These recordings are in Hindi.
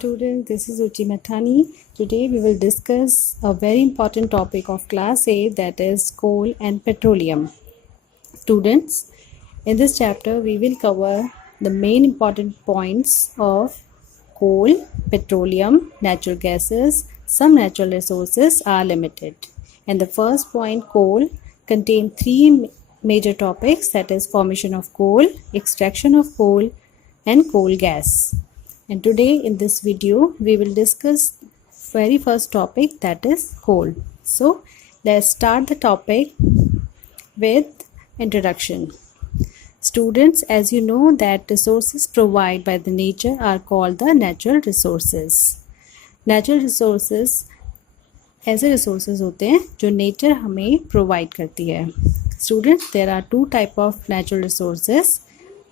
students, this is Uchi Mathani. Today we will discuss a very important topic of class 8, that is coal and petroleum. Students, in this chapter we will cover the main important points of coal, petroleum, natural gases. Some natural resources are limited. And the first point, coal, contain three major topics, that is formation of coal, extraction of coal, and coal gas. And today in this video we will discuss very first topic, that is coal. So let's start the topic with introduction. Students, as you know that resources provided by the nature are called the natural resources. Natural resources ऐसे resources होते हैं जो nature हमें provide करती है. Students, there are two type of natural resources.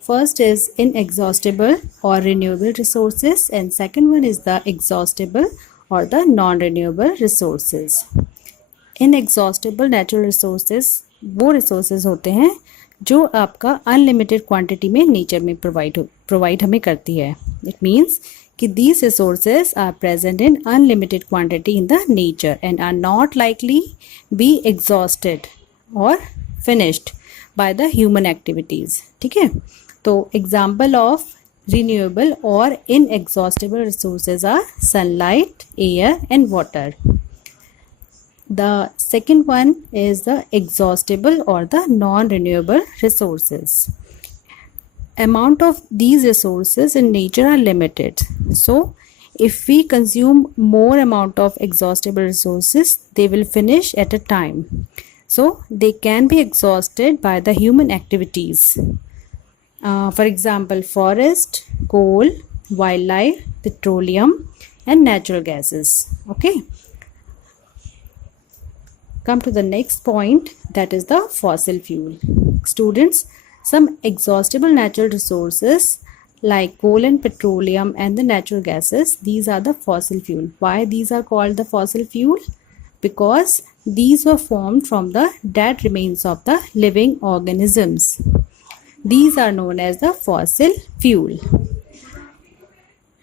First is inexhaustible or renewable resources, and second one is the exhaustible or the non-renewable resources. Inexhaustible natural resources वो resources होते हैं जो आपका unlimited quantity में nature में provide हमें करती है. It means कि these resources are present in unlimited quantity in the nature and are not likely be exhausted or finished by the human activities. ठीक है, तो example of renewable or inexhaustible resources are sunlight, air and water. The second one is the exhaustible or the non-renewable resources. Amount of these resources in nature are limited. So if we consume more amount of exhaustible resources, they will finish at a time. So they can be exhausted by the human activities. For example, forest, coal, wildlife, petroleum and natural gases. Okay. Come to the next point, that is the fossil fuel. Students, some exhaustible natural resources like coal and petroleum and the natural gases, these are the fossil fuel. Why these are called the fossil fuel? Because these were formed from the dead remains of the living organisms. These are known as the fossil fuel.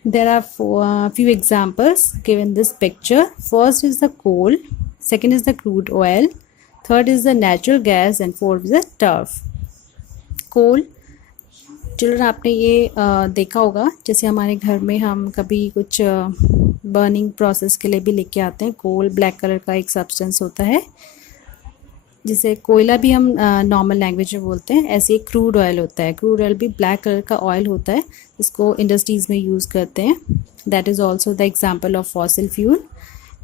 There are few examples given this picture. First is the coal, second is the crude oil, third is the natural gas and fourth is the turf. Coal, children आपने ये देखा होगा, जैसे हमारे घर में हम कभी कुछ बर्निंग प्रोसेस के लिए भी लेके आते हैं. कोल ब्लैक कलर का एक सब्सटेंस होता है जिसे कोयला भी हम नॉर्मल लैंग्वेज में बोलते हैं. ऐसे ही क्रूड ऑयल होता है. क्रूड ऑयल भी ब्लैक कलर का ऑयल होता है जिसको इंडस्ट्रीज़ में यूज़ करते हैं. That is also the example of fossil fuel.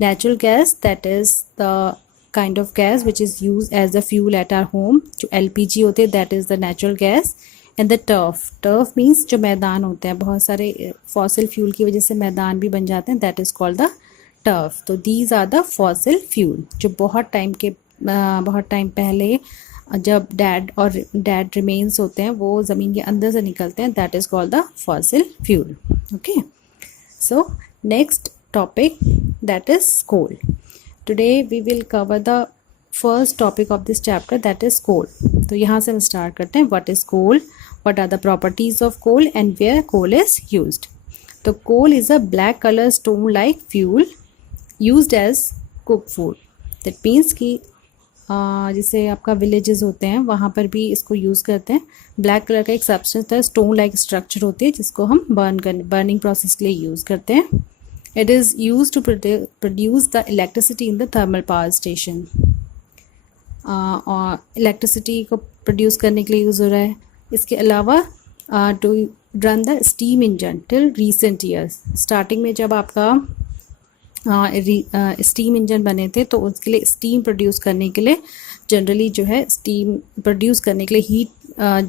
Natural gas, that is the kind of gas which is used as a fuel at our home. जो LPG होते हैं, that is the natural gas. and the turf means जो मैदान होते हैं, बहुत सारे fossil fuel की वजह से मैदान भी बन जाते हैं, that is called the turf. तो these are the fossil fuel जो बहुत टाइम पहले जब डेड रिमेन्स होते हैं वो ज़मीन के अंदर से निकलते हैं, that is called the fossil fuel. Okay, so next topic, that is coal. Today we will cover the first topic of this chapter, that is coal. तो यहाँ से हम start करते हैं. What is coal? What are the properties of coal and where coal is used? तो coal is a black color stone-like fuel used as cooked food. That means कि जैसे आपका villages होते हैं वहाँ पर भी इसको यूज़ करते हैं. ब्लैक कलर का एक सब्सटेंस होता है, स्टोन लाइक स्ट्रक्चर होती है जिसको हम बर्निंग प्रोसेस के लिए यूज़ करते हैं. It is used to produce the electricity in the thermal power station. और इलेक्ट्रिसिटी को प्रोड्यूस करने के लिए यूज़ हो रहा है. इसके अलावा to run the steam engine till recent years. Starting में जब आपका स्टीम इंजन बने थे तो उसके लिए स्टीम प्रोड्यूस करने के लिए जनरली जो है स्टीम प्रोड्यूस करने के लिए हीट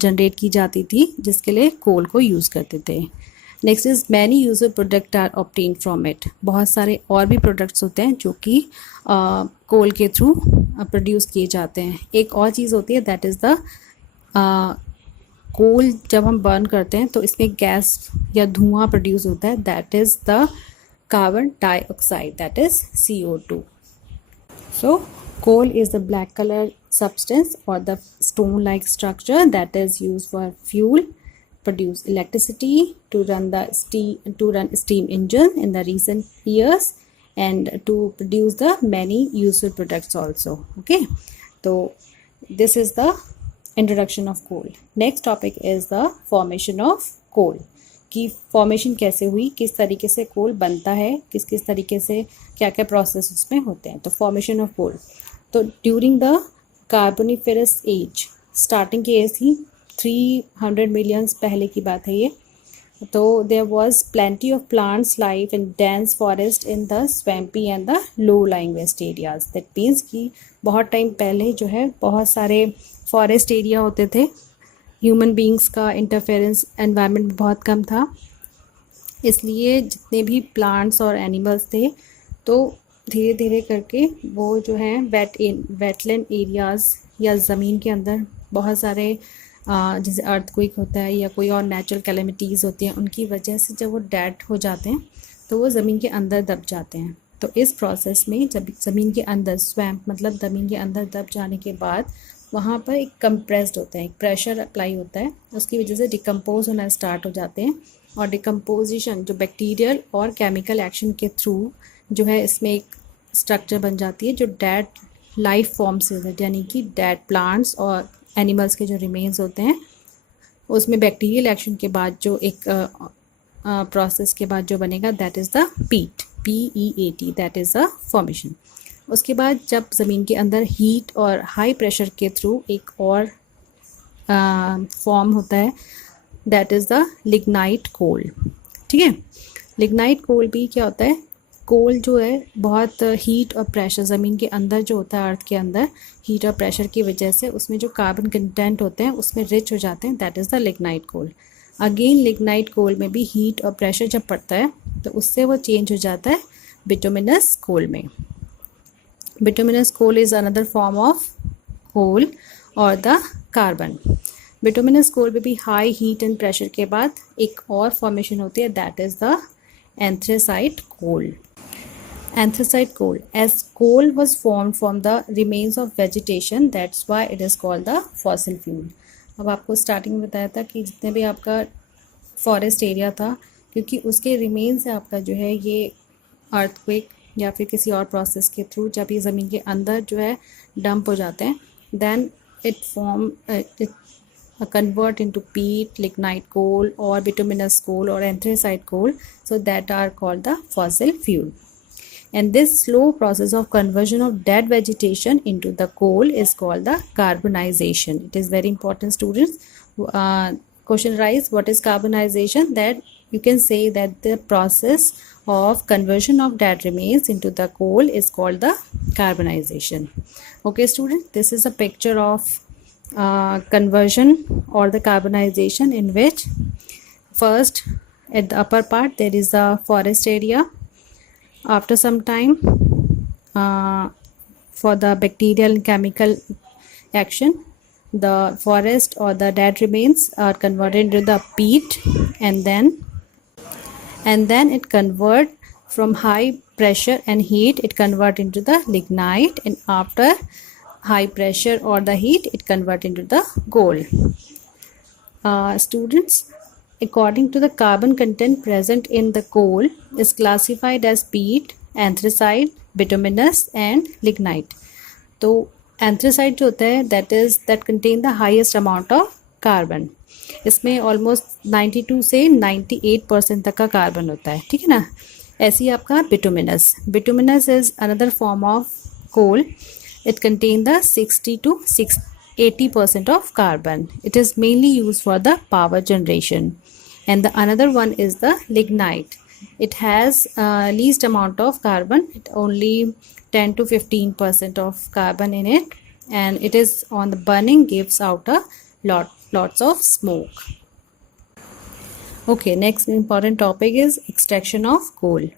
जनरेट की जाती थी, जिसके लिए कोल को यूज़ करते थे. Next is many user product are obtain from it. बहुत सारे और भी प्रोडक्ट्स होते हैं जो कि कोल के थ्रू प्रोड्यूस किए जाते हैं. एक और चीज़ होती है, दैट इज़ द कोल जब हम बर्न करते हैं तो इसमें गैस या धुआं प्रोड्यूस होता है, that is the carbon dioxide, that is CO2. So coal is the black colour substance or the stone like structure that is used for fuel produce electricity, to run steam engine in the recent years, and to produce the many useful products also. Okay, so this is the introduction of coal. Next topic is the formation of coal, कि फॉर्मेशन कैसे हुई, किस तरीके से कोल बनता है, किस किस तरीके से क्या क्या प्रोसेस उसमें होते हैं. तो फॉर्मेशन ऑफ कोल, तो during the carboniferous age, starting की एज थी 300 मिलियंस पहले की बात है ये. तो there was plenty of plants life in dense forest in the swampy and the low lying waste areas. That means कि बहुत टाइम पहले जो है बहुत सारे फॉरेस्ट एरिया होते थे, ह्यूमन बींग्स का इंटरफेरेंस एनवायरनमेंट में बहुत कम था, इसलिए जितने भी प्लांट्स और एनिमल्स थे तो धीरे धीरे करके वो जो है वेटलैंड एरियाज़ या ज़मीन के अंदर बहुत सारे जैसे अर्थक्वेक होता है या कोई और नेचुरल कैलेमिटीज़ होती हैं, उनकी वजह से जब वो डेड हो जाते हैं तो वो ज़मीन के अंदर दब जाते हैं. तो इस प्रोसेस में जब ज़मीन के अंदर, स्वैम्प मतलब ज़मीन के अंदर दब जाने के बाद वहाँ पर एक कंप्रेस्ड होता है, एक प्रेशर अप्लाई होता है, उसकी वजह से डिकम्पोज होना स्टार्ट हो जाते हैं. और डिकम्पोजिशन जो बैक्टीरियल और केमिकल एक्शन के थ्रू जो है इसमें एक स्ट्रक्चर बन जाती है जो डेड लाइफ फॉर्म से, यानी कि डेड प्लांट्स और एनिमल्स के जो रिमेन्स होते हैं उसमें बैक्टीरियल एक्शन के बाद जो एक प्रोसेस के बाद जो बनेगा दैट इज़ द पीट, PEAT, that is the formation. उसके बाद जब ज़मीन के अंदर हीट और हाई प्रेशर के थ्रू एक और फॉर्म होता है दैट इज़ द लिग्नाइट कोल. ठीक है, लिग्नाइट कोल भी क्या होता है, कोल जो है बहुत हीट और प्रेशर ज़मीन के अंदर जो होता है, अर्थ के अंदर हीट और प्रेशर की वजह से उसमें जो कार्बन कंटेंट होते हैं उसमें रिच हो जाते हैं, that is the lignite coal. Again lignite coal में भी हीट और प्रेशर जब पड़ता है तो उससे वो चेंज हो जाता है बिटुमिनस कोल में. Bituminous coal is another form of coal or the carbon. Bituminous coal में भी high heat and pressure के बाद एक और formation होती है that is the anthracite coal. Anthracite coal, as coal was formed from the remains of vegetation, that's why it is called the fossil fuel. अब आपको स्टार्टिंग में बताया था कि जितने भी आपका फॉरेस्ट एरिया था, क्योंकि उसके रिमेन से आपका जो है ये अर्थक्वेक या फिर किसी और प्रोसेस के थ्रू जब ये ज़मीन के अंदर जो है डंप हो जाते हैं, then it convert into peat, lignite coal और बिटुमिनस कोल और anthracite coal, so that are called the fossil fuel. And this slow process of conversion of dead vegetation into the coal is called the carbonization. It is very important, students. Question rise, what is carbonization? That you can say that the process of conversion of dead remains into the coal is called the carbonization. Okay students, this is a picture of conversion or the carbonization, in which first at the upper part there is a forest area. After some time for the bacterial and chemical action, the forest or the dead remains are converted into the peat, and then it convert from high pressure and heat, it convert into the lignite, and after high pressure or the heat it convert into the coal. Students, according to the carbon content present in the coal is classified as peat, anthracite, bituminous and lignite. तो anthracite जो होता है that contain the highest amount of carbon. इसमें almost 92 से 98% तक का कार्बन होता है, ठीक है ना. ऐसी आपका bituminous is another form of coal. It contain the 60 to 80% of carbon. It is mainly used for the power generation. And the another one is the lignite. It has least amount of carbon, only 10 to 15% of carbon in it, and it is on the burning gives out a lots of smoke. Okay, next important topic is extraction of coal.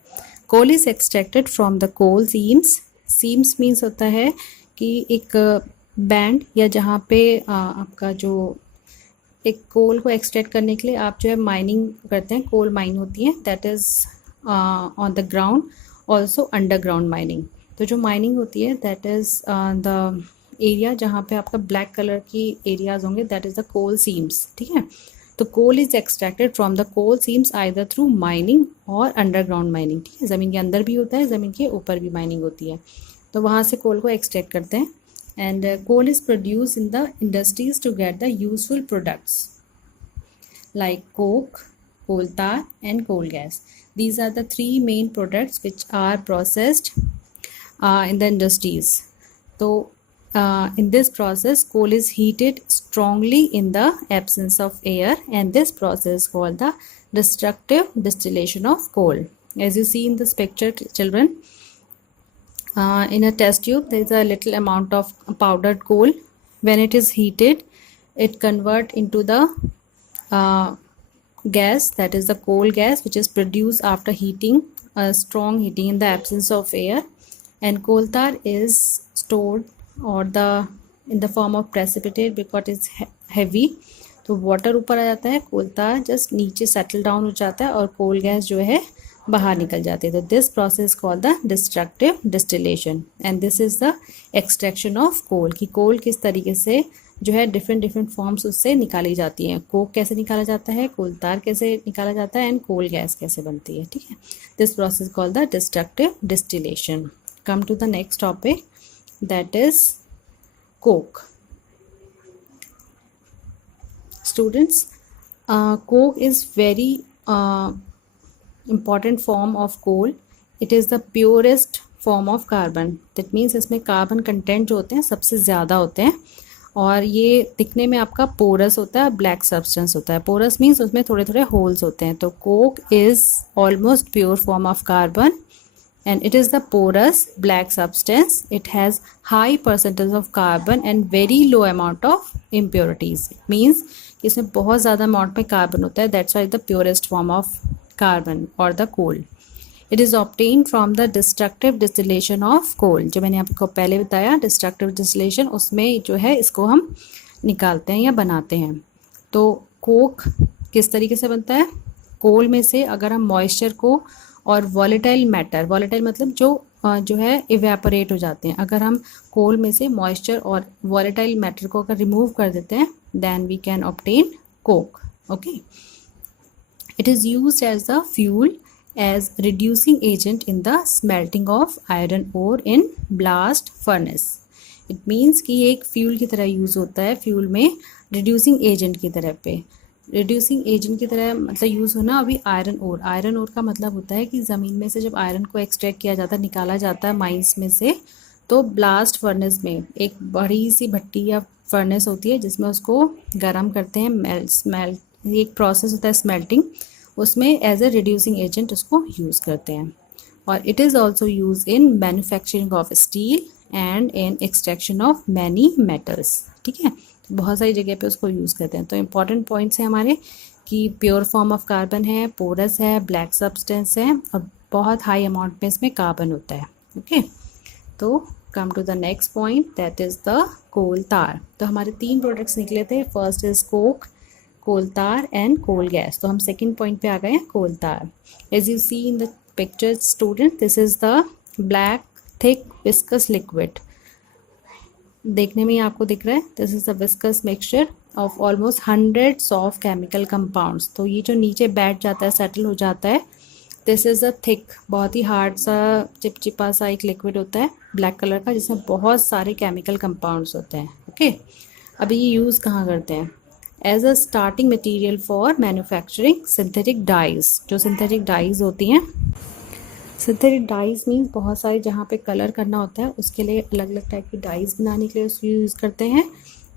Coal is extracted from the coal seams. Seams means होता है कि एक बैंड या जहाँ पे आपका जो एक कोल को एक्सट्रैक्ट करने के लिए आप जो है माइनिंग करते हैं, कोल माइन होती है, that is on the ground, also underground mining. तो जो माइनिंग होती है दैट इज़ द एरिया जहाँ पे आपका ब्लैक कलर की एरियाज़ होंगे, that is the coal seams, ठीक है. तो coal is extracted from the coal seams either through mining और अंडरग्राउंड माइनिंग, ठीक है, ज़मीन के अंदर भी होता है, ज़मीन के ऊपर भी माइनिंग होती है, तो वहाँ से कोल को एक्सट्रैक्ट करते हैं. And coal is produce in the industries to get the useful products like coke, coal tar and coal gas. These are the three main products which are processed in the industries. So in this process coal is heated strongly in the absence of air, and this process is called the destructive distillation of coal. As you see in this picture, children, in a test tube there is a little amount of powdered coal. When it is heated, it convert into the gas, that is the coal gas, which is produced after heating, strong heating in the absence of air. And coal tar is stored or in the form of precipitate because it's heavy. तो वाटर ऊपर आ जाता है, कोल तार जस्ट नीचे सेटल डाउन हो जाता है और कोल गैस जो है बाहर निकल जाती है. तो this process called the destructive distillation, and this is the extraction of coal, कि कोल किस तरीके से जो है डिफरेंट फॉर्म्स उससे निकाली जाती हैं. कोक कैसे निकाला जाता है, कोल तार कैसे निकाला जाता है, एंड कोल गैस कैसे बनती है, ठीक है. This process called the destructive distillation. Come to the next topic, that is coke. Students, coke is very important form of coal. It is the purest form of carbon. That means इसमें कार्बन कंटेंट जो होते हैं सबसे ज़्यादा होते हैं, और ये दिखने में आपका पोरस होता है, ब्लैक सब्सटेंस होता है. पोरस मीन्स उसमें थोड़े थोड़े होल्स होते हैं. तो Coke is almost pure form of carbon and it is the porous black substance. It has high percentage of carbon and very low amount of impurities. It means कि इसमें बहुत ज़्यादा अमाउंट में कार्बन होता है. That's why the purest form of carbon or the coal. It is obtained from the destructive distillation of coal. जो मैंने आपको पहले बताया destructive distillation, उसमें जो है इसको हम निकालते हैं या बनाते हैं. तो कोक किस तरीके से बनता है, कोल में से अगर हम मॉइस्चर को और वॉलेटाइल मैटर, वॉलेटाइल मतलब जो है इवेपोरेट हो जाते हैं, अगर हम कोल में से मॉइस्चर और वॉलेटाइल मैटर को अगर रिमूव कर देते हैं, then we can obtain coke. Okay. It is used as the fuel as reducing agent in the smelting of iron ore in blast furnace. It means कि ये एक फ्यूल की तरह यूज़ होता है, फ्यूल में रिड्यूसिंग एजेंट की तरह पे. रिड्यूसिंग एजेंट की तरह मतलब यूज़ होना. अभी आयरन ओर, आयरन ओर का मतलब होता है कि ज़मीन में से जब आयरन को एक्सट्रैक्ट किया जाता है, निकाला जाता है माइंस में से, तो ब्लास्ट फर्नेस में एक बड़ी सी भट्टी या फर्नेस होती है जिसमें उसको गर्म करते हैं. स्मेल्ट एक प्रोसेस होता है स्मेल्टिंग, उसमें एज ए रिड्यूसिंग एजेंट उसको यूज़ करते हैं. और it is also use in manufacturing of steel and in extraction of many metals. ठीक है, बहुत सारी जगह पे उसको यूज़ करते हैं. तो इम्पॉर्टेंट पॉइंट्स हैं हमारे कि प्योर फॉर्म ऑफ कार्बन है, पोरस है, ब्लैक सब्सटेंस है, और बहुत हाई अमाउंट में इसमें कार्बन होता है. ओके, तो come to the next point, that is the coal tar. तो हमारे 3 प्रोडक्ट्स निकले थे. फर्स्ट इज़ कोक, कोल तार एंड कोल गैस. तो हम सेकेंड पॉइंट पे आ गए हैं, coal tar. As you see in the picture student, this is the black thick viscous liquid. देखने में ही आपको दिख रहा है, this is the viscous mixture of almost hundreds of chemical compounds. तो ये जो नीचे बैठ जाता है, सेटल हो जाता है, दिस इज़ अ थिक, बहुत ही हार्ड सा चिपचिपा सा एक लिक्विड होता है ब्लैक कलर का, जिसमें बहुत सारे केमिकल कंपाउंड्स होते हैं. ओके, अभी ये यूज़ कहाँ करते हैं? As a starting material for manufacturing synthetic dyes. जो सिंथेटिक डाइज होती हैं, सिंथेटिक डाइज मीन्स बहुत सारे जहाँ पे कलर करना होता है उसके लिए अलग अलग टाइप की डाइज बनाने के लिए उसको यूज़ करते हैं.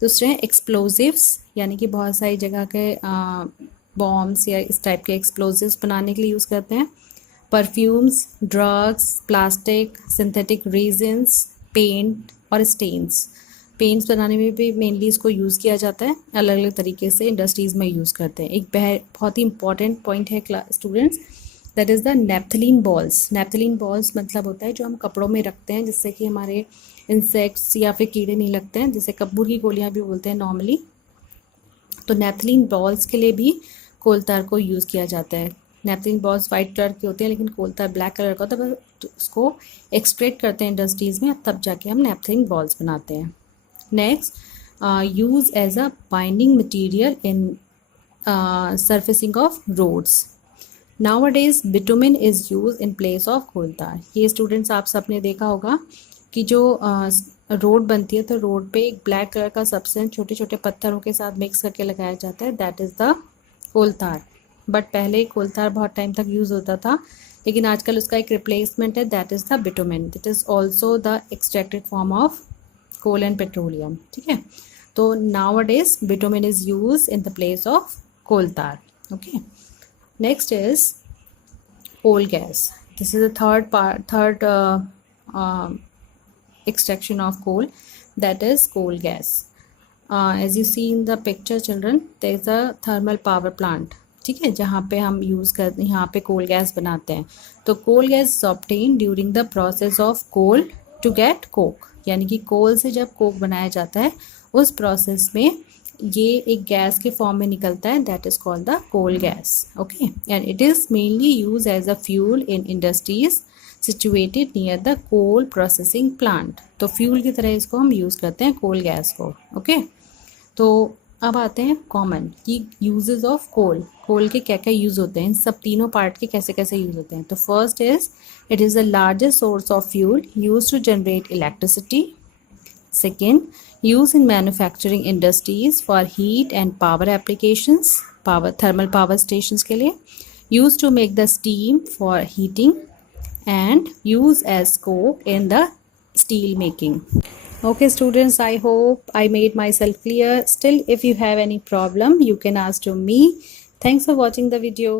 दूसरे हैं एक्सप्लोजिव्स, यानी कि बहुत सारी जगह के बॉम्ब्स या इस टाइप के एक्सप्लोजिव्स बनाने के लिए यूज़ करते हैं. Perfumes, drugs, plastic, synthetic resins, paint और स्टेन्स. पेंट्स बनाने में भी मेनली इसको यूज़ किया जाता है, अलग अलग तरीके से इंडस्ट्रीज़ में यूज़ करते हैं. एक बहुत ही इंपॉर्टेंट पॉइंट है students, that is the naphthalene balls. Naphthalene balls मतलब होता है जो हम कपड़ों में रखते हैं जिससे कि हमारे इंसेक्ट्स या फिर कीड़े नहीं लगते हैं, जिसे कब्बूर की गोलियां भी बोलते हैं नॉर्मली. तो नेप्थलीन बॉल्स के लिए भी कोल तार को यूज़ किया जाता है. नेप्थलीन बॉल्स वाइट कलर के होते हैं, लेकिन कोल तार ब्लैक कलर का होता है. तो उसको एक्सट्रैक्ट करते हैं इंडस्ट्रीज़ में, तब जाके हम नेप्थलीन बॉल्स बनाते हैं. Next, use as a binding material in surfacing of roads. Nowadays bitumen is used in place of coal tar. ये स्टूडेंट्स आप सबने देखा होगा कि जो रोड बनती है तो रोड पे एक ब्लैक कलर का सब्सटेंस छोटे छोटे पत्थरों के साथ मिक्स करके लगाया जाता है, दैट इज़ द कोल तार. बट पहले कोल तार बहुत टाइम तक यूज़ होता था, लेकिन आजकल उसका एक रिप्लेसमेंट है, that is the bitumen. It is also the extracted form of coal and petroleum. ठीक है, तो nowadays bitumen is use in the place of coal tar. Okay, next is coal gas. This is the third extraction of coal, that is coal gas. As you see in the picture children, there is a thermal power plant. ठीक है, जहाँ पे हम यूज़ करते हैं, यहाँ पे कोल गैस बनाते हैं. तो coal gas is obtain during the process of coal to get coke. यानी कि कोल से जब कोक बनाया जाता है उस प्रोसेस में ये एक गैस के फॉर्म में निकलता है, that is called the coal gas. Okay, and it is mainly use as a fuel in industries situated near the coal processing plant. तो फ्यूल की तरह इसको हम यूज़ करते हैं कोल गैस को. ओके, तो अब आते हैं कॉमन कि यूजेस ऑफ कोल. कोल के क्या क्या यूज़ होते हैं, इन सब तीनों पार्ट के कैसे कैसे यूज़ होते हैं. तो first is it is the largest source of fuel use to generate electricity. Second, use in manufacturing industries for heat and power applications, thermal power stations के लिए. Used to make the steam for heating and use as coke in the steel making. Okay students, I hope I made myself clear. Still, if you have any problem, you can ask to me. Thanks for watching the video.